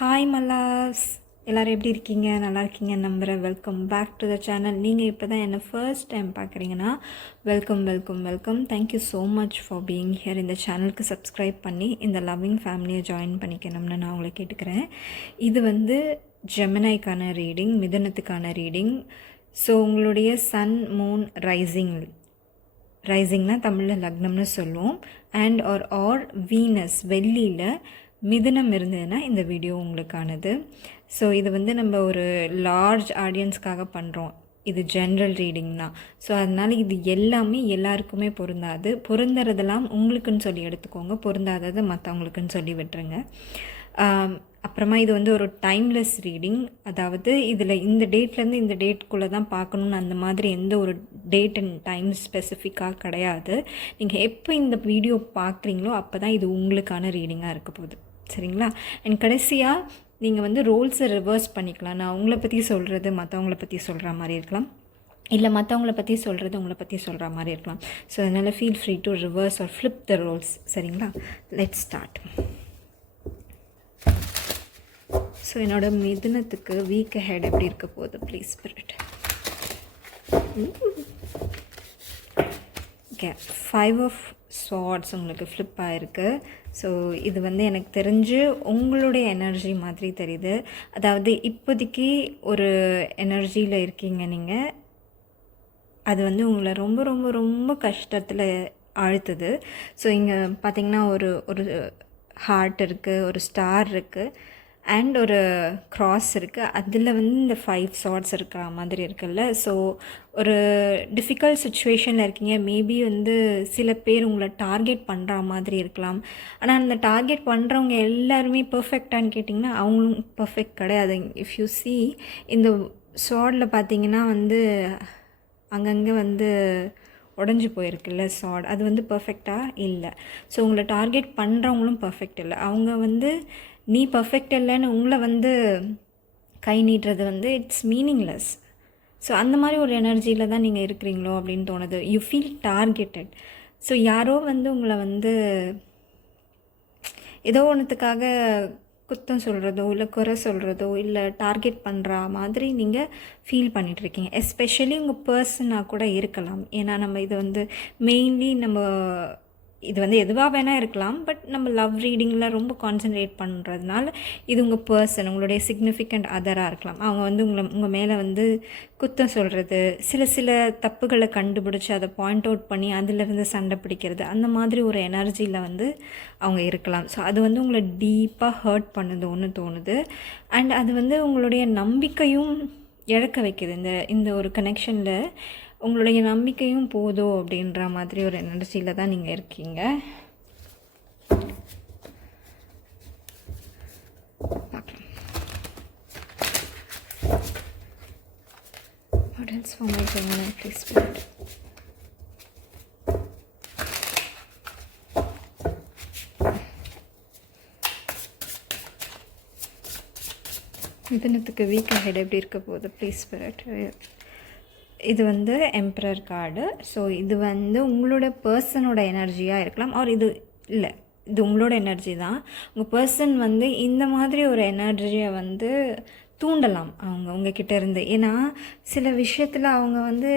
Hi மல்லாஸ், எல்லோரும் எப்படி இருக்கீங்க? நல்லா இருக்கீங்க நம்புகிறேன். Welcome back to the channel. நீங்கள் இப்போ தான் என்னை ஃபர்ஸ்ட் டைம் பார்க்குறீங்கன்னா welcome welcome welcome. Thank you so much for being here. இந்த சேனலுக்கு சப்ஸ்கிரைப் பண்ணி இந்த லவ்விங் ஃபேமிலியை ஜாயின் பண்ணிக்கணும்னு நான் உங்களை கேட்டுக்கிறேன். இது ஜெமினைக்கான ரீடிங், மிதுனத்துக்கான ரீடிங். ஸோ உங்களுடைய சன் மூன் ரைசிங்னா தமிழில் லக்னம்னு சொல்லுவோம். அண்ட் ஆர் வீனஸ் வெள்ளியில் மிதுனம் இருந்ததுன்னா இந்த வீடியோ உங்களுக்கானது. ஸோ இது நம்ம ஒரு லார்ஜ் ஆடியன்ஸ்க்காக பண்ணுறோம். இது ஜென்ரல் ரீடிங் தான். ஸோ அதனால் இது எல்லாமே எல்லாருக்குமே பொருந்தாது. பொருந்துறதெல்லாம் உங்களுக்குன்னு சொல்லி எடுத்துக்கோங்க, பொருந்தாததை மற்றவங்களுக்குன்னு சொல்லி விட்டுருங்க. அப்புறமா இது ஒரு டைம்லெஸ் ரீடிங். அதாவது இதில் இந்த டேட்லேருந்து இந்த டேட்குள்ளே தான் பார்க்கணுன்னு அந்த மாதிரி எந்த ஒரு டேட் அண்ட் டைம் ஸ்பெசிஃபிக்காக கிடையாது. நீங்கள் எப்போ இந்த வீடியோ பார்க்குறீங்களோ அப்போ தான் இது உங்களுக்கான ரீடிங்காக இருக்க போகுது. சரிங்களா? அண்ட் கடைசியாக நீங்கள் ரோல்ஸை ரிவர்ஸ் பண்ணிக்கலாம். நான் உங்களை பற்றி சொல்கிறது மற்றவங்கள பற்றி சொல்கிற மாதிரி இருக்கலாம், இல்லை மற்றவங்கள பற்றி சொல்கிறது உங்களை பற்றி சொல்கிற மாதிரி இருக்கலாம். ஸோ அதனால் feel free to reverse or flip the roles. சரிங்களா? Let's start. ஸோ என்னோடய மிதுனத்துக்கு வீக் ஹெட் எப்படி இருக்க போகுது? Please spread. Okay, 5 of swords உங்களுக்கு ஃப்ளிப் ஆகிருக்கு. ஸோ இது எனக்கு தெரிஞ்சு உங்களுடைய எனர்ஜி மாதிரி தெரியுது. அதாவது இப்போதைக்கு ஒரு எனர்ஜியில் இருக்கீங்க நீங்கள். அது உங்களை ரொம்ப ரொம்ப ரொம்ப கஷ்டத்தில் ஆழ்த்துது. ஸோ இங்கே பார்த்திங்கன்னா ஒரு ஒரு ஹார்ட் இருக்குது, ஒரு ஸ்டார் இருக்குது, அண்ட் ஒரு க்ராஸ் இருக்குது. அதில் இந்த 5 ஸ்வார்ட்ஸ் இருக்கிற மாதிரி இருக்குல்ல. ஸோ ஒரு டிஃபிகல்ட் சுச்சுவேஷனில் இருக்கீங்க. மேபி சில பேர் உங்களை டார்கெட் பண்ணுற மாதிரி இருக்கலாம். ஆனால் அந்த டார்கெட் பண்ணுறவங்க எல்லாருமே பர்ஃபெக்டான்னு கேட்டிங்கன்னா அவங்களும் பர்ஃபெக்ட் கிடையாது. இஃப் யூ சி இந்த ஸ்வார்டில் பார்த்தீங்கன்னா அங்கங்கே உடஞ்சி போயிருக்குல்ல ஸ்வார்ட், அது பர்ஃபெக்டாக இல்லை. ஸோ உங்களை டார்கெட் பண்ணுறவங்களும் பர்ஃபெக்ட் இல்லை. அவங்க நீ பர்ஃபெக்ட் இல்லைன்னு உங்களை கை நீட்டுறது இட்ஸ் மீனிங்லெஸ். ஸோ அந்த மாதிரி ஒரு எனர்ஜியில் தான் நீங்கள் இருக்கிறீங்களோ அப்படின்னு தோணுது. You feel targeted. ஸோ யாரோ உங்களை ஏதோ ஒன்றுத்துக்காக குத்தம் சொல்கிறதோ இல்லை குறை சொல்கிறதோ இல்லை டார்கெட் பண்ணுற மாதிரி நீங்கள் ஃபீல் பண்ணிகிட்ருக்கீங்க. எஸ்பெஷலி உங்கள் பர்சனாக கூட இருக்கலாம். ஏன்னா நம்ம இது மெயின்லி நம்ம இது எதுவாக வேணால் இருக்கலாம். பட் நம்ம லவ் ரீடிங்கில் ரொம்ப கான்சன்ட்ரேட் பண்ணுறதுனால இது உங்கள் பர்சன், உங்களுடைய சிக்னிஃபிகண்ட் அதராக இருக்கலாம். அவங்க உங்கள் மேலே குத்தம் சொல்கிறது, சில தப்புகளை கண்டுபிடிச்சி அதை பாயிண்ட் அவுட் பண்ணி அதிலிருந்து சண்டை பிடிக்கிறது, அந்த மாதிரி ஒரு எனர்ஜியில் அவங்க இருக்கலாம். ஸோ அது உங்களை டீப்பாக ஹர்ட் பண்ணுதோன்னு தோணுது. அண்ட் அது உங்களுடைய நம்பிக்கையும் இழக்க வைக்குது. இந்த ஒரு கனெக்ஷனில் உங்களுடைய நம்பிக்கையும் போதும் அப்படின்ற மாதிரி ஒரு எனர்ஜியில் தான் நீங்கள் இருக்கீங்க. மிதுனத்துக்கு வீக் ஹெட் எப்படி இருக்க போகுது? Please spirit. இது எம்பரர் கார்டு. ஸோ இது உங்களோட பர்சனோட எனர்ஜியாக இருக்கலாம். ஆர் இது இல்லை, இது உங்களோட எனர்ஜி தான். உங்கள் பர்சன் இந்த மாதிரி ஒரு எனர்ஜியை தூண்டலாம் அவங்க உங்ககிட்ட இருந்து. ஏன்னா சில விஷயத்தில் அவங்க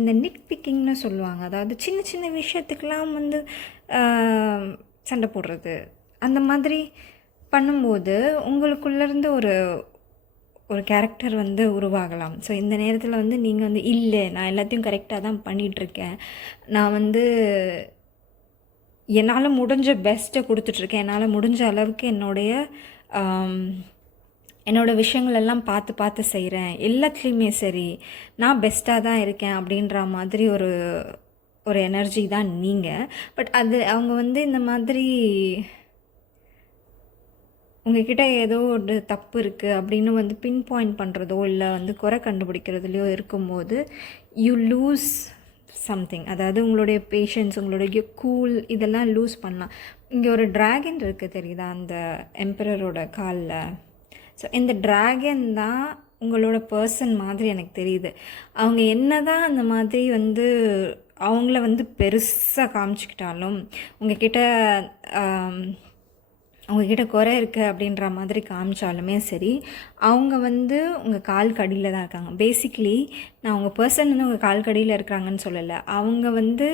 இந்த நிக் பிக்கிங்னு சொல்லுவாங்க. அதாவது சின்ன சின்ன விஷயத்துக்கெலாம் சண்டை போடுறது, அந்த மாதிரி பண்ணும்போது உங்களுக்குள்ளேருந்து ஒரு கேரக்டர் உருவாகலாம். ஸோ இந்த நேரத்தில் நீங்கள் இல்லை, நான் எல்லாத்தையும் கரெக்டாக தான் பண்ணிகிட்ருக்கேன், நான் என்னால் முடிஞ்ச பெஸ்ட்டை கொடுத்துட்ருக்கேன், என்னால் முடிஞ்ச அளவுக்கு என்னோடய விஷயங்கள் எல்லாம் பார்த்து செய்கிறேன், எல்லாத்துலேயுமே சரி நான் பெஸ்ட்டாக தான் இருக்கேன் அப்படின்ற மாதிரி ஒரு எனர்ஜி தான் நீங்கள். பட் அது அவங்க இந்த மாதிரி உங்ககிட்ட ஏதோ ஒரு தப்பு இருக்குது அப்படின்னு பின் பாயிண்ட் பண்ணுறதோ இல்லை குறை கண்டுபிடிக்கிறதுலையோ இருக்கும்போது யூ லூஸ் சம்திங். அதாவது உங்களுடைய பேஷன்ஸ், உங்களுடைய கூல், இதெல்லாம் லூஸ் பண்ணலாம். இங்கே ஒரு ட்ராகன் இருக்குது தெரியுதா அந்த எம்பரரோட காலில்? ஸோ இந்த ட்ராகன் தான் உங்களோட பர்சன் மாதிரி எனக்கு தெரியுது. அவங்க என்ன தான் அந்த மாதிரி அவங்கள பெருசாக காமிச்சிக்கிட்டாலும் உங்ககிட்ட அவங்கக்கிட்ட குறை இருக்குது அப்படின்ற மாதிரி காமிச்சாலுமே சரி, அவங்க வந்து உங்கள் கால் கடியில் தான் இருக்காங்க. பேசிக்கலி நான் உங்கள் பர்சன் வந்து உங்கள் கால் கடியில் இருக்கிறாங்கன்னு சொல்லலை. அவங்க வந்து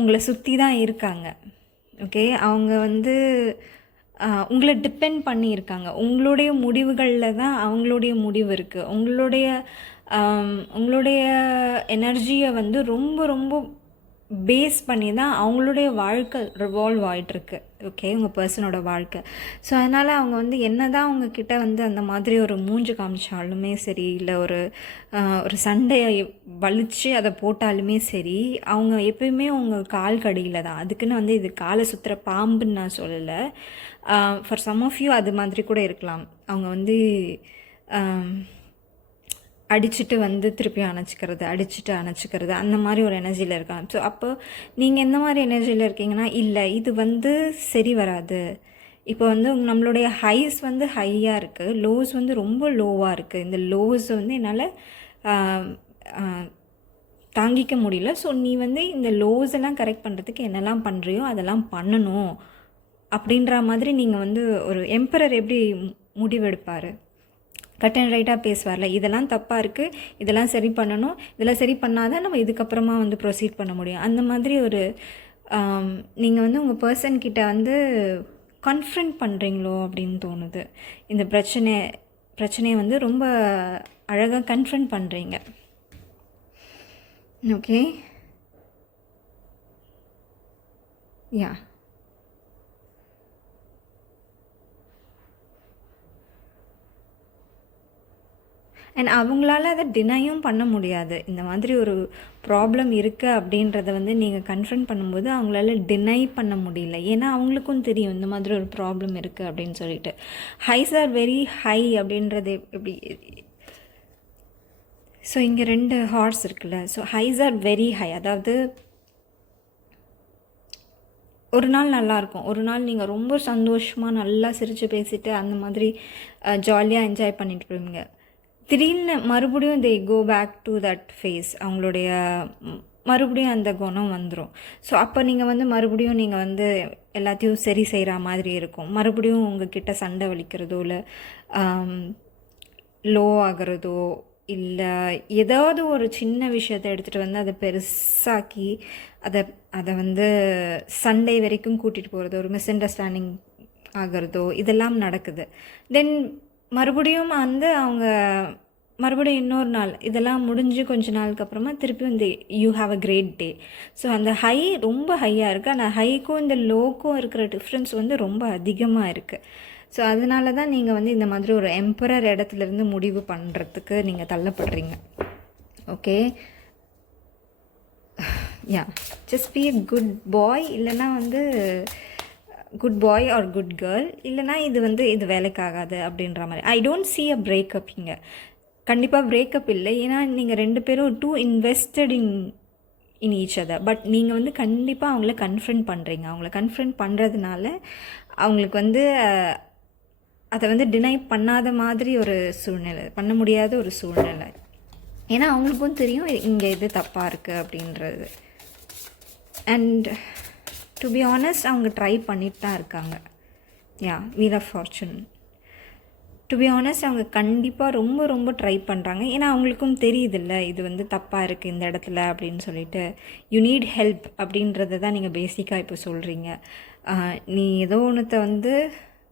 உங்களை சுற்றி தான் இருக்காங்க. ஓகே, அவங்க வந்து உங்களை டிபெண்ட் பண்ணியிருக்காங்க. உங்களுடைய முடிவுகளில் தான் அவங்களுடைய முடிவு இருக்குது. உங்களுடைய எனர்ஜியை வந்து ரொம்ப ரொம்ப பேஸ் பண்ணி தான் அவங்களுடைய வாழ்க்கை ரிவால்வ் ஆகிட்டுருக்கு. ஓகே, உங்கள் பர்சனோட வாழ்க்கை. ஸோ அதனால் அவங்க வந்து என்ன தான் அவங்கக்கிட்ட வந்து அந்த மாதிரி ஒரு மூஞ்சு காமிச்சாலுமே சரி, இல்லை ஒரு சண்டையை வலித்து அதை போட்டாலுமே சரி, அவங்க எப்பயுமே உங்கள் கால் கடியில் தான். அதுக்குன்னு வந்து இது காலை சுற்றுற பாம்புன்னு நான் சொல்லலை. ஃபார் சம் ஆஃப் யூ அது மாதிரி கூட இருக்கலாம். அவங்க வந்து அடிச்சுட்டு வந்து திருப்பி அணைச்சிக்கிறது அந்த மாதிரி ஒரு எனர்ஜியில் இருக்காங்க. ஸோ அப்போ நீங்கள் எந்த மாதிரி எனர்ஜியில் இருக்கீங்கன்னா, இல்லை இது வந்து சரி வராது. இப்போ வந்து நம்மளுடைய ஹைஸ் வந்து ஹையாக இருக்குது, லோஸ் வந்து ரொம்ப லோவாக இருக்குது. இந்த லோஸ் வந்து என்னால் தாங்கிக்க முடியல. ஸோ நீ வந்து இந்த லோஸ் எல்லாம் கரெக்ட் பண்ணுறதுக்கு என்னெல்லாம் பண்ணுறியோ அதெல்லாம் பண்ணணும் அப்படின்ற மாதிரி நீங்கள் வந்து ஒரு எம்பரர் எப்படி முடிவெடுப்பார்? கட் அண்ட் ரைட்டாக பேசுவார்ல, இதெல்லாம் தப்பாக இருக்குது, இதெல்லாம் சரி பண்ணணும், இதெல்லாம் சரி பண்ணாதான் நம்ம இதுக்கப்புறமா வந்து ப்ரொசீட் பண்ண முடியும். அந்த மாதிரி ஒரு நீங்கள் வந்து உங்கள் பர்சன்கிட்ட வந்து கன்ஃப்ரண்ட் பண்ணுறீங்களோ அப்படின்னு தோணுது. இந்த பிரச்சனையை வந்து ரொம்ப அழகாக கன்ஃப்ரண்ட் பண்ணுறீங்க. Okay, yeah. அண்ட் அவங்களால அதை டினையும் பண்ண முடியாது. இந்த மாதிரி ஒரு ப்ராப்ளம் இருக்குது அப்படின்றத வந்து நீங்கள் கன்ஃபர்ம் பண்ணும்போது அவங்களால டினை பண்ண முடியல. ஏன்னா அவங்களுக்கும் தெரியும் இந்த மாதிரி ஒரு ப்ராப்ளம் இருக்குது அப்படின்னு சொல்லிட்டு. ஹைஸ் ஆர் வெரி ஹை அப்படின்றது எப்படி? ஸோ இங்கே 2 ஹார்ஸ் இருக்குல்ல. So highs are very high, அதாவது ஒரு நாள் நல்லாயிருக்கும், ஒரு நாள் நீங்கள் ரொம்ப சந்தோஷமாக நல்லா சிரித்து பேசிட்டு அந்த மாதிரி ஜாலியாக என்ஜாய் பண்ணிட்டு போவீங்க. திடீர்னு மறுபடியும் they go back to that phase. அவங்களுடைய மறுபடியும் அந்த குணம் வந்துடும். ஸோ அப்போ நீங்கள் வந்து மறுபடியும் நீங்கள் வந்து எல்லாத்தையும் சரி செய்கிற மாதிரி இருக்கும். மறுபடியும் உங்ககிட்ட சண்டை வலிக்கிறதோ இல்லை லோ ஆகிறதோ இல்லை ஏதாவது ஒரு சின்ன விஷயத்தை எடுத்துகிட்டு வந்து அதை பெருசாக்கி அதை வந்து சண்டை வரைக்கும் கூட்டிகிட்டு போகிறதோ, ஒரு மிஸ் அண்டர்ஸ்டாண்டிங் ஆகிறதோ இதெல்லாம் நடக்குது. தென் மறுபடியும் வந்து அவங்க மறுபடியும் இன்னொரு நாள் இதெல்லாம் முடிஞ்சு கொஞ்ச நாளுக்கு அப்புறமா திருப்பியும் இந்த you have a great day. So அந்த ஹை ரொம்ப ஹையாக இருக்குது. அந்த ஹைக்கும் இந்த லோக்கும் இருக்கிற டிஃப்ரென்ஸ் வந்து ரொம்ப அதிகமாக இருக்குது. ஸோ அதனால தான் நீங்கள் வந்து இந்த மாதிரி ஒரு எம்பரர் இடத்துலேருந்து முடிவு பண்ணுறதுக்கு நீங்கள் தள்ளப்படுறீங்க. Okay, yeah, just be a good boy, இல்லைன்னா வந்து good boy or good girl, இல்லைனா இது வேலைக்காகாது அப்படின்ற மாதிரி. I don't see a breakup. இங்கே கண்டிப்பாக பிரேக்கப் இல்லை. ஏன்னா நீங்கள் 2 பேரும் too invested in each other. But நீங்கள் வந்து கண்டிப்பாக அவங்கள கன்ஃபரண்ட் பண்ணுறீங்க. அவங்கள கன்ஃபரண்ட் பண்ணுறதுனால அவங்களுக்கு வந்து அதை வந்து டினை பண்ணாத மாதிரி ஒரு சூழ்நிலை, பண்ண முடியாத ஒரு சூழ்நிலை. ஏன்னா அவங்களுக்கும் தெரியும் இங்கே இது தப்பாக இருக்குது அப்படின்றது. அண்ட் டு பி ஆனஸ்ட் அவங்க ட்ரை பண்ணிட்டு தான் இருக்காங்க. Yeah, wheel of fortune. To be honest அவங்க கண்டிப்பாக ரொம்ப ரொம்ப ட்ரை பண்ணுறாங்க. ஏன்னா அவங்களுக்கும் தெரியுதில்ல இது வந்து தப்பாக இருக்குது இந்த இடத்துல அப்படின்னு சொல்லிட்டு. யூ நீட் ஹெல்ப் அப்படின்றத தான் நீங்கள் பேசிக்காக இப்போ சொல்கிறீங்க. நீ ஏதோ ஒன்றத்தை வந்து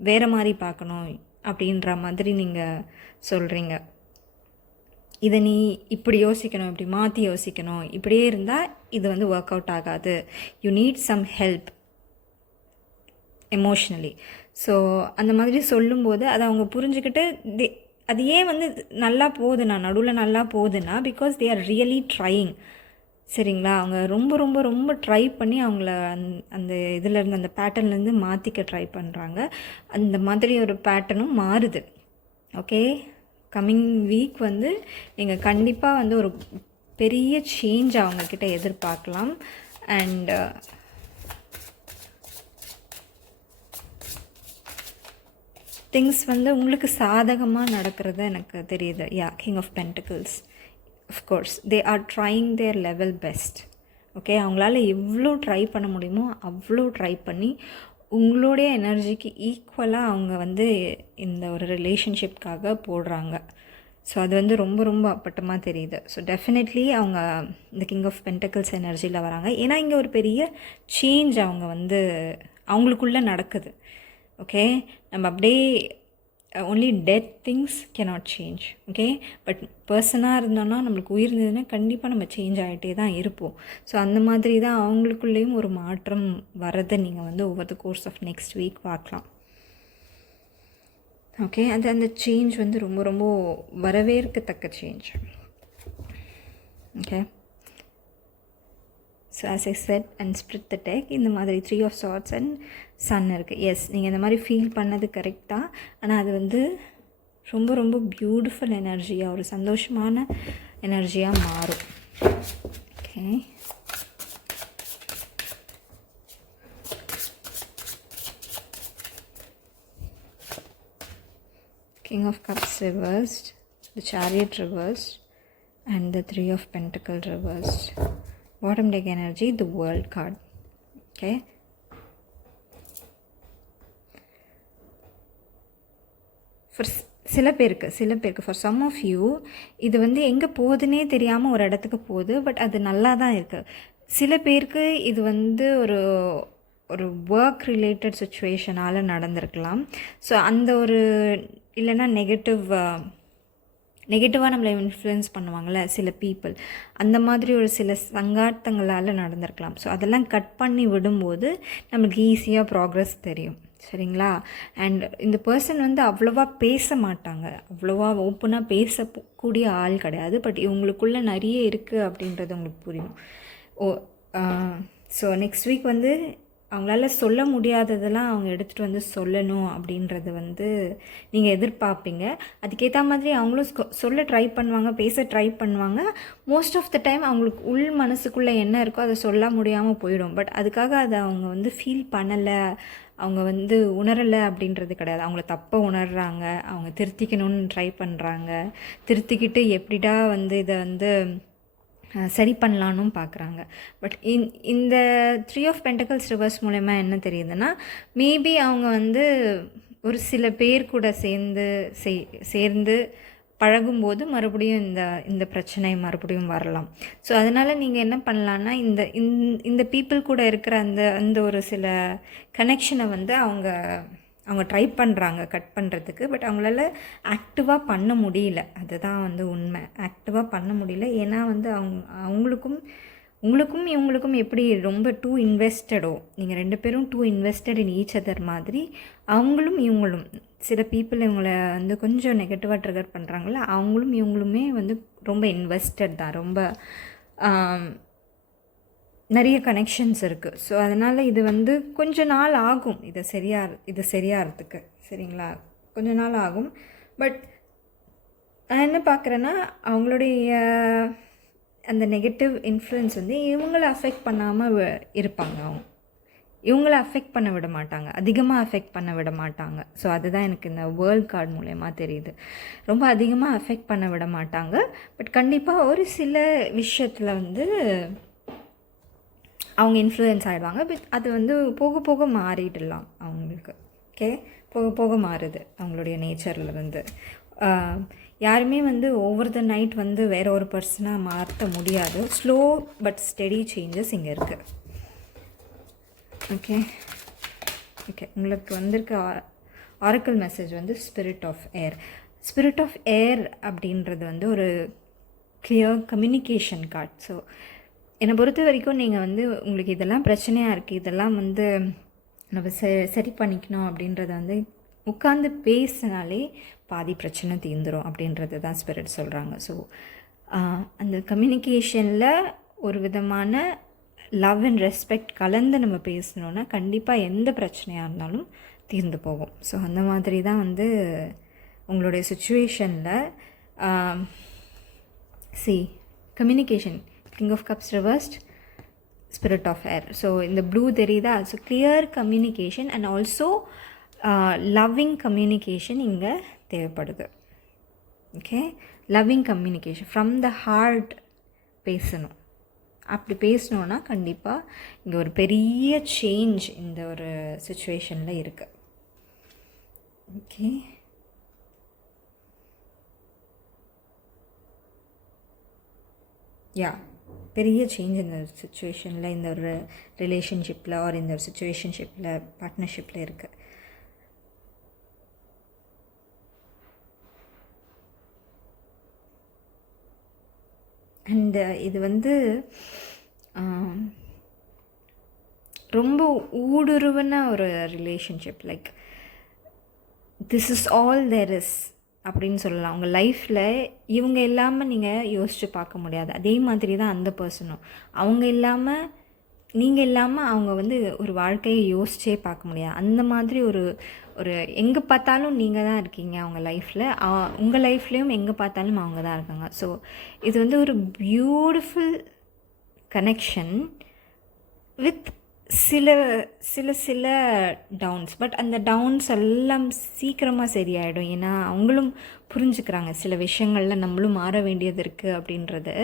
வேறு மாதிரி பார்க்கணும் அப்படின்ற மாதிரி நீங்கள் சொல்கிறீங்க. இதை நீ இப்படி யோசிக்கணும், இப்படி மாற்றி யோசிக்கணும், இப்படியே இருந்தால் இது வந்து ஒர்க் அவுட் ஆகாது. You need some help emotionally. So அந்த மாதிரி சொல்லும்போது அதை அவங்க புரிஞ்சுக்கிட்டு அது ஏன் வந்து நல்லா போகுதுன்னா, நடுவில் நல்லா போகுதுன்னா because they are really trying. சரிங்களா? அவங்க ரொம்ப ரொம்ப ரொம்ப ட்ரை பண்ணி அவங்கள அந்த இதிலேருந்து அந்த பேட்டர்ன்லேருந்து மாற்றிக்க ட்ரை பண்ணுறாங்க. அந்த மாதிரி ஒரு பேட்டர்னும் மாறுது. ஓகே, கம்மிங் வீக் வந்து நீங்கள் கண்டிப்பாக வந்து ஒரு பெரிய சேஞ்ச் அவங்கக்கிட்ட எதிர்பார்க்கலாம். அண்ட் திங்ஸ் வந்து உங்களுக்கு சாதகமாக நடக்கிறது எனக்கு தெரியுது. Yeah, king of pentacles. Of course they are trying their level best. Okay, அவங்களால எவ்வளோ ட்ரை பண்ண முடியுமோ அவ்வளோ ட்ரை பண்ணி உங்களுடைய எனர்ஜிக்கு ஈக்குவலாக அவங்க வந்து இந்த ஒரு ரிலேஷன்ஷிப்காக போடுறாங்க. ஸோ அது வந்து ரொம்ப ரொம்ப அப்பட்டமாக தெரியுது. ஸோ டெஃபினெட்லி அவங்க இந்த கிங் ஆஃப் பென்டக்கிள்ஸ் எனர்ஜியில் வராங்க. ஏன்னா இங்கே ஒரு பெரிய சேஞ்ச் அவங்க வந்து அவங்களுக்குள்ளே நடக்குது. ஓகே, நம்ம அப்படியே only dead things cannot change. Okay, but பர்சனாக இருந்தோன்னா நம்மளுக்கு உயிர் இருந்ததுன்னா கண்டிப்பாக நம்ம சேஞ்ச் ஆகிட்டே தான் இருப்போம். ஸோ அந்த மாதிரி தான் அவங்களுக்குள்ளேயும் ஒரு மாற்றம் வரதை நீங்கள் வந்து over the course of next week பார்க்கலாம். ஓகே, அந்த சேஞ்ச் வந்து ரொம்ப ரொம்ப வரவேற்கத்தக்க change. Okay, so as I said and spread the deck, இந்த மாதிரி 3 ஆஃப் சார்ட்ஸ் அண்ட் சன் இருக்குது. எஸ், நீங்கள் இந்த மாதிரி ஃபீல் பண்ணது கரெக்ட் தான். ஆனால் அது வந்து ரொம்ப ரொம்ப பியூட்டிஃபுல் எனர்ஜியாக, ஒரு சந்தோஷமான எனர்ஜியாக மாறும். Okay, King of Cups reversed, the Chariot reversed, and the 3 of Pentacles reversed. Bottom deck energy, the World card. Okay, for சில பேருக்கு ஃபார் சம் ஆஃப் யூ இது வந்து எங்கே போகுதுன்னே தெரியாமல் ஒரு இடத்துக்கு போகுது. பட் அது நல்லா தான் இருக்குது. சில பேருக்கு இது வந்து ஒரு ஒர்க் ரிலேட்டட் சுச்சுவேஷனால் நடந்திருக்கலாம். ஸோ அந்த ஒரு இல்லைன்னா நெகட்டிவாக நம்மளை இன்ஃப்ளூயன்ஸ் பண்ணுவாங்கள்ல சில பீப்புள், அந்த மாதிரி ஒரு சில சங்காட்டங்களால் நடந்திருக்கலாம். ஸோ அதெல்லாம் கட் பண்ணி விடும்போது நம்மளுக்கு ஈஸியாக ப்ராக்ரஸ் தெரியும். சரிங்களா? அண்ட் இந்த பர்சன் வந்து அவ்வளோவா பேச மாட்டாங்க, அவ்வளோவா ஓப்பனாக பேசக்கூடிய ஆள் கிடையாது. பட் இவங்களுக்குள்ளே நிறைய இருக்குது அப்படின்றது உங்களுக்கு புரியும். ஸோ நெக்ஸ்ட் வீக் வந்து அவங்களால சொல்ல முடியாததெல்லாம் அவங்க எடுத்துகிட்டு வந்து சொல்லணும் அப்படின்றது வந்து நீங்கள் எதிர்பார்ப்பீங்க. அதுக்கேற்ற மாதிரி அவங்களும் சொல்ல ட்ரை பண்ணுவாங்க, பேச ட்ரை பண்ணுவாங்க. மோஸ்ட் ஆஃப் த டைம் அவங்களுக்கு உள் மனசுக்குள்ளே என்ன இருக்கோ அதை சொல்ல முடியாமல் போயிடும். பட் அதுக்காக அதை அவங்க வந்து ஃபீல் பண்ணலை, அவங்க வந்து உணரலை அப்படின்றது கிடையாது. அவங்கள தப்பாக உணர்கிறாங்க, அவங்க திருத்திக்கணும்னு ட்ரை பண்ணுறாங்க. திருத்திக்கிட்டு எப்படிடா வந்து இதை வந்து சரி பண்ணலான்னு பார்க்குறாங்க. பட் இந்த 3 ஆஃப் பென்டக்கிள்ஸ் ரிவர்ஸ் மூலமா என்ன தெரியுதுன்னா, மேபி அவங்க வந்து ஒரு சில பேர் கூட சேர்ந்து பழகும்போது மறுபடியும் இந்த பிரச்சனை மறுபடியும் வரலாம். ஸோ அதனால் நீங்கள் என்ன பண்ணலான்னா, இந்த பீப்புள் கூட இருக்கிற அந்த ஒரு சில கனெக்ஷனை வந்து அவங்க ட்ரை பண்ணுறாங்க கட் பண்ணுறதுக்கு. பட் அவங்களால ஆக்டிவாக பண்ண முடியல. அதுதான் வந்து உண்மை. ஆக்டிவாக பண்ண முடியல. ஏன்னா வந்து உங்களுக்கும் இவங்களுக்கும் எப்படி ரொம்ப டூ இன்வெஸ்டடோ, நீங்கள் 2 பேரும் too invested in each other மாதிரி அவங்களும் இவங்களும், சில பீப்புள் இவங்களை வந்து கொஞ்சம் நெகட்டிவாக ட்ரிகர் பண்ணுறாங்கள, அவங்களும் இவங்களுமே வந்து ரொம்ப இன்வெஸ்டட் தான், ரொம்ப நிறைய கனெக்ஷன்ஸ் இருக்குது. ஸோ அதனால் இது வந்து கொஞ்ச நாள் ஆகும் இது சரியாகிறதுக்கு. சரிங்களா? கொஞ்ச நாள் ஆகும். பட் நான் என்ன பார்க்குறேன்னா, அவங்களுடைய அந்த நெகட்டிவ் இன்ஃப்ளூயன்ஸ் வந்து இவங்கள அஃபெக்ட் பண்ணாமல் இருப்பாங்க. இவங்கள அஃபெக்ட் பண்ண விட மாட்டாங்க, அதிகமாக அஃபெக்ட் பண்ண விட மாட்டாங்க. ஸோ அதுதான் எனக்கு இந்த வேர்ல்ட் கார்டு மூலயமா தெரியுது. ரொம்ப அதிகமாக அஃபெக்ட் பண்ண விட மாட்டாங்க. பட் கண்டிப்பாக ஒரு சில விஷயத்தில் வந்து அவங்க இன்ஃப்ளூயன்ஸ் ஆகிடுவாங்க. பட் அது வந்து போக போக மாறிடலாம் அவங்களுக்கு. ஓகே, போக போக மாறுது அவங்களுடைய நேச்சர்லேருந்து. யாருமே வந்து ஓவர் த நைட் வந்து வேறு ஒரு பர்சனாக மாற்ற முடியாது. ஸ்லோ பட் ஸ்டெடி சேஞ்சஸ் இங்கே இருக்குது. ஓகே, உங்களுக்கு வந்திருக்க ஆரக்கிள் மெசேஜ் வந்து spirit of air. Spirit of air அப்படின்றது வந்து ஒரு கிளியர் கம்யூனிகேஷன் கார்டு. ஸோ என்னை பொறுத்த வரைக்கும் நீங்கள் வந்து உங்களுக்கு இதெல்லாம் பிரச்சனையாக இருக்குது, இதெல்லாம் வந்து நம்ம சரி பண்ணிக்கணும் அப்படின்றத வந்து உட்காந்து பேசினாலே பாதி பிரச்சனை தீர்ந்துடும் அப்படின்றது தான் ஸ்பிரிட் சொல்கிறாங்க. ஸோ அந்த கம்யூனிகேஷனில் ஒரு விதமான லவ் அண்ட் ரெஸ்பெக்ட் கலந்து நம்ம பேசணுன்னா கண்டிப்பாக எந்த பிரச்சனையாக இருந்தாலும் தீர்ந்து போகும். ஸோ அந்த மாதிரி தான் வந்து உங்களுடைய சுச்சுவேஷனில் communication, king of cups reversed, spirit of air. So இந்த ப்ளூ தெரியுதா? So clear communication and also loving communication இங்கே தேவைப்படுது. Okay, loving communication from the heart பேசணும். அப்படி பேசினோன்னா கண்டிப்பாக இங்கே ஒரு பெரிய சேஞ்ச் இந்த ஒரு சுச்சுவேஷனில் இருக்குது. ஓகே, யா, பெரிய சேஞ்ச் இந்த சுச்சுவேஷனில், இந்த ஒரு ரிலேஷன்ஷிப்பில் ஆர் இந்த ஒரு சுச்சுவேஷன்ஷிப்பில் பார்ட்னர்ஷிப்பில் இருக்குது. அண்டு இது வந்து ரொம்ப ஊடுருவன ஒரு relationship. Like this is all there is அப்படின்னு சொல்லலாம். உங்கள் லைஃப்பில் இவங்க இல்லாமல் நீங்கள் யோசித்து பார்க்க முடியாது. அதே மாதிரி தான் அந்த பர்சனும். அவங்க இல்லாமல் நீங்கள் இல்லாமல் அவங்க வந்து ஒரு வாழ்க்கையை யோசிச்சே பார்க்க முடியாது. அந்த மாதிரி ஒரு ஒரு எங்கே பார்த்தாலும் நீங்கள் தான் இருக்கீங்க அவங்க லைஃப்பில். உங்கள் லைஃப்லேயும் எங்கே பார்த்தாலும் அவங்க தான் இருக்காங்க. ஸோ இது வந்து ஒரு பியூட்டிஃபுல் கனெக்ஷன் வித் சில சில சில டவுன்ஸ். பட் அந்த டவுன்ஸ் எல்லாம் சீக்கிரமாக சரியாயிடும். ஏன்னா அவங்களும் புரிஞ்சுக்கிறாங்க சில விஷயங்களில் நம்மளும் மாற வேண்டியது இருக்குது அப்படின்றது.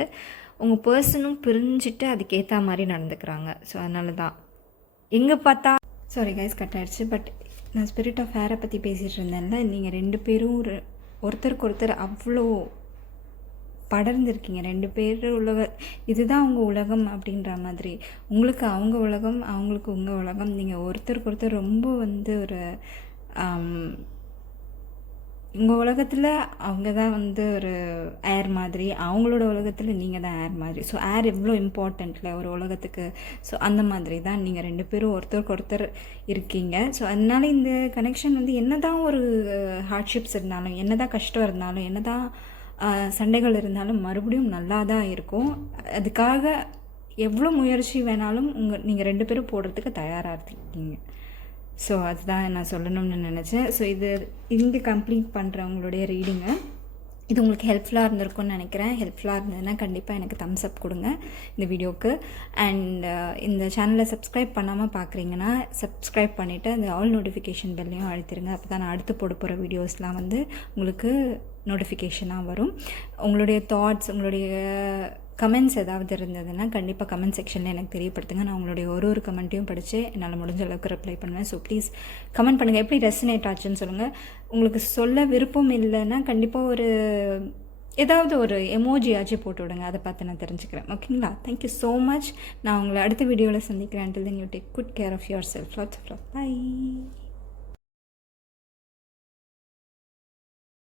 உங்கள் பர்சனும் புரிஞ்சுட்டு அதுக்கேற்ற மாதிரி நடந்துக்கிறாங்க. ஸோ அதனால தான் எங்கே பார்த்தா சாரி கைஸ் கட் ஆகிடுச்சு. பட் நான் ஸ்பிரிட் ஆஃப் ஃபேரை பற்றி பேசிகிட்டு இருந்தேன்ல, நீங்கள் 2 பேரும் ஒருத்தருக்கு ஒருத்தர் அவ்வளோ படர்ந்துருக்கீங்க. 2 பேர் இதுதான் அவங்க உலகம் அப்படின்ற மாதிரி. உங்களுக்கு அவங்க உலகம், அவங்களுக்கு உங்கள் உலகம். நீங்கள் ஒருத்தருக்கு ஒருத்தர் ரொம்ப வந்து ஒரு உங்கள் உலகத்தில் அவங்க தான் வந்து ஒரு ஏர் மாதிரி, அவங்களோட உலகத்தில் நீங்கள் தான் ஏர் மாதிரி. ஸோ ஏர் எவ்வளோ இம்பார்ட்டண்ட்டில் ஒரு உலகத்துக்கு. ஸோ அந்த மாதிரி தான் நீங்கள் 2 பேரும் ஒருத்தருக்கு ஒருத்தர் இருக்கீங்க. ஸோ அதனால இந்த கனெக்ஷன் வந்து என்ன தான் ஒரு ஹார்ட்ஷிப்ஸ் இருந்தாலும், என்ன தான் கஷ்டம் இருந்தாலும், என்ன தான் சண்டைகள் இருந்தாலும் மறுபடியும் நல்லா தான் இருக்கும். அதுக்காக எவ்வளோ முயற்சி வேணாலும் நீங்கள் 2 பேரும் போடுறதுக்கு தயாராக இருக்கீங்க. ஸோ அதுதான் நான் சொல்லணும்னு நினச்சேன். ஸோ இது இங்கே கம்ப்ளீட் பண்ணுறவங்களுடைய ரீடிங்கை இது உங்களுக்கு ஹெல்ப்ஃபுல்லாக இருந்திருக்கும்னு நினைக்கிறேன். ஹெல்ப்ஃபுல்லாக இருந்ததுன்னா கண்டிப்பாக எனக்கு தம்ஸ் அப் கொடுங்க இந்த வீடியோவுக்கு. அண்ட் இந்த சேனலை சப்ஸ்கிரைப் பண்ணாமல் பார்க்குறீங்கன்னா சப்ஸ்கிரைப் பண்ணிவிட்டு அந்த ஆல் நோட்டிஃபிகேஷன் பெல்லையும் அழுத்திருங்க. அப்போ தான் நான் அடுத்து போட போகிற வீடியோஸ்லாம் வந்து உங்களுக்கு நோட்டிஃபிகேஷனாக வரும். உங்களுடைய தாட்ஸ், உங்களுடைய கமெண்ட்ஸ் ஏதாவது இருந்ததுன்னா கண்டிப்பாக கமெண்ட் செக்ஷனில் எனக்கு தெரியப்படுத்துங்க. நான் உங்களுடைய ஒரு கமெண்ட்டையும் படித்து என்னால் முடிஞ்ச அளவுக்கு ரிப்ளை பண்ணுவேன். ஸோ ப்ளீஸ் கமெண்ட் பண்ணுங்கள். எப்படி ரெசனேட் ஆச்சுன்னு சொல்லுங்கள். உங்களுக்கு சொல்ல விருப்பம் இல்லைன்னா கண்டிப்பாக ஏதாவது ஒரு எமோஜியாச்சும் போட்டு விடுங்க. அதை பார்த்து நான் தெரிஞ்சுக்கிறேன். ஓகேங்களா? Thank you so much. நான் உங்களை அடுத்த வீடியோவில் சந்திக்கிறேன். Until then you take good care of yourself. Lots of love. Bye.